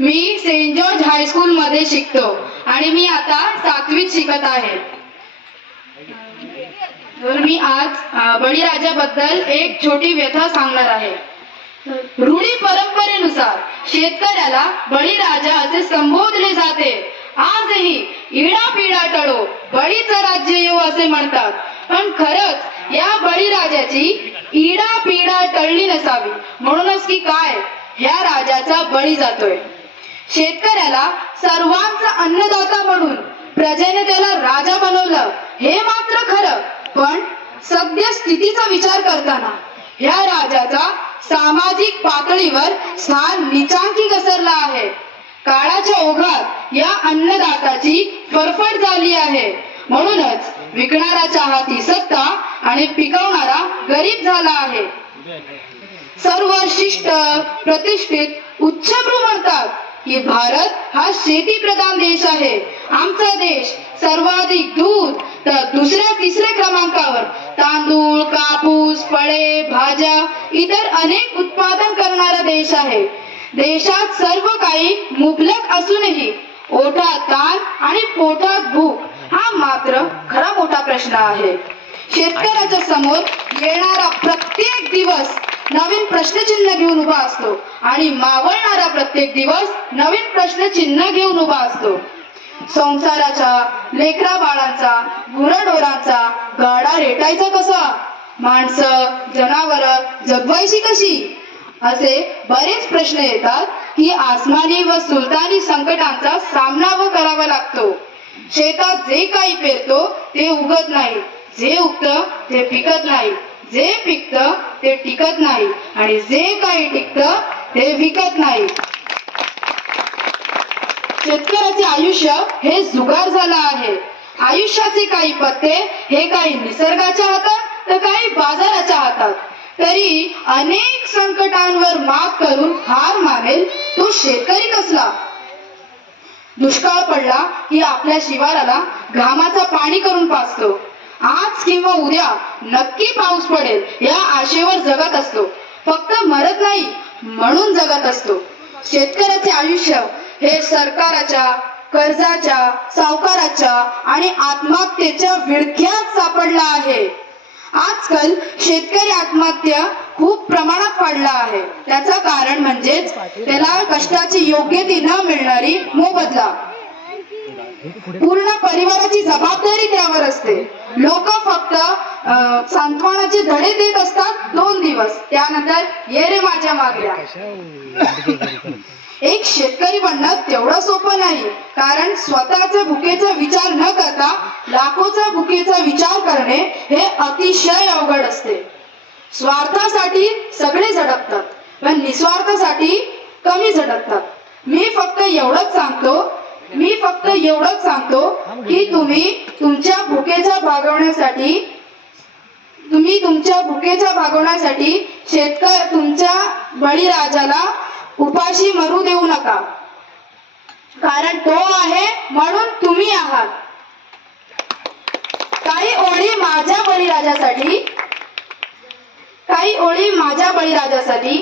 मी Saint George high school मध्ये शिकतो आणि मी आता 7वीत शिकत आहे. तर मी आज बळीराजाबद्दल एक छोटी व्यथा सांगणार आहे. रूढी परंपरेनुसार शेतकऱ्याला बळीराजा असे संबोधले जाते. आजही इडापिडा टळो, बळीचं राज्य येऊ असे म्हणतात. पण खरंच या बळीराजाची इडापिडा टळली नसावी, म्हणूनच की काय ह्या राजाचा बळी जातोय. शेतकऱ्याला सर्वांचा अन्नदाता म्हणून प्रजेने त्याला राजा बनवलं हे मात्र खरं, पण सद्य स्थितीचा विचार करताना ह्या राजाचा सामाजिक पातळीवर स्थान नीचांकी घसरला आहे. काळाच्या ओघात या अन्नदात्याची फरफट झाली आहे. म्हणूनच विकणाऱ्याच्या हाती सत्ता आणि पिकवणारा गरीब झाला आहे. सर्व शिष्ट प्रतिष्ठित उच्चभ्रू म्हणतात की भारत हा शेती प्रधान देश आहे. आमचा देश सर्वाधिक दूध तर दुसऱ्या तिसऱ्या क्रमांकावर तांदूळ, कापूस, फळे, भाज्या इतर अनेक उत्पादन करणारा देश आहे. देशात सर्व काही मुबलक असूनही ओठात ताण आणि पोटात भूक हा मात्र खरा मोठा प्रश्न आहे. शेतकऱ्याच्या समोर येणारा प्रत्येक दिवस नवीन प्रश्नचिन्ह घेऊन उभा असतो आणि मावळणारा प्रत्येक दिवस नवीन प्रश्नचिन्ह घेऊन उभा असतो. संसाराचा, लेकरा बाळांचा, गुराढोरांचा गाडा रेटायचा कसा, माणसं जनावर जगवायची कशी, असे बरेच प्रश्न येतात की आसमानी व सुलतानी संकटांचा सामना व करावा लागतो. शेतात जे काही पेरतो ते उगत नाही, जे उगतं ते पिकत नाही, जे पिकतं ते टिकत नाही आणि जे काही टिकतं ते विकत नाही. शेतकऱ्याचे आयुष्य हे जुगार झालं आहे. आयुष्याचे काही पत्ते हे काही निसर्गाच्या हातात तर काही बाजाराच्या हातात. तरी अनेक संकटांवर मात करून हार मानेल तो शेतकरी कसला. दुष्काळ पडला की आपल्या शिवाराला घामाचा पाणी करून पाजतो. आज किंवा उद्या नक्की पाऊस पडेल या आशेवर जगत असतो. फक्त मरत नाही म्हणून जगत असतो. शेतकऱ्याचे आयुष्य हे सरकाराच्या, कर्जाच्या, सावकाराच्या आणि आत्महत्येच्या विळख्यात सापडला आहे. आजकाल शेतकरी आत्महत्या खूप प्रमाणात वाढला आहे. त्याचं कारण म्हणजेच त्याला कष्टाची योग्य ती न मिळणारी मोबदला. पूर्ण परिवाराची जबाबदारी त्यावर असते. लोक फक्त सांत्वनाचे धडे देत असतात 2 दिवस, त्यानंतर ये रे माझ्या मागल्या. एक शेतकरी बनणं तेवढं सोपं नाही, कारण स्वतःच्या भुकेचा विचार न करता लाखोचा भुकेचा विचार करणे हे अतिशय अवघड असते. स्वार्थासाठी सगळे झटकतात, पण निस्वार्थासाठी कमी झटकतात. मी फक्त एवढंच सांगतो की तुम्ही तुमच्या भुकेच्या भागवण्यासाठी तुमच्या बळीराजाला उपाशी मरू देऊ नका. कारण तो आहे म्हणून तुम्ही आहात. काही ओळी माझ्या बळीराजासाठी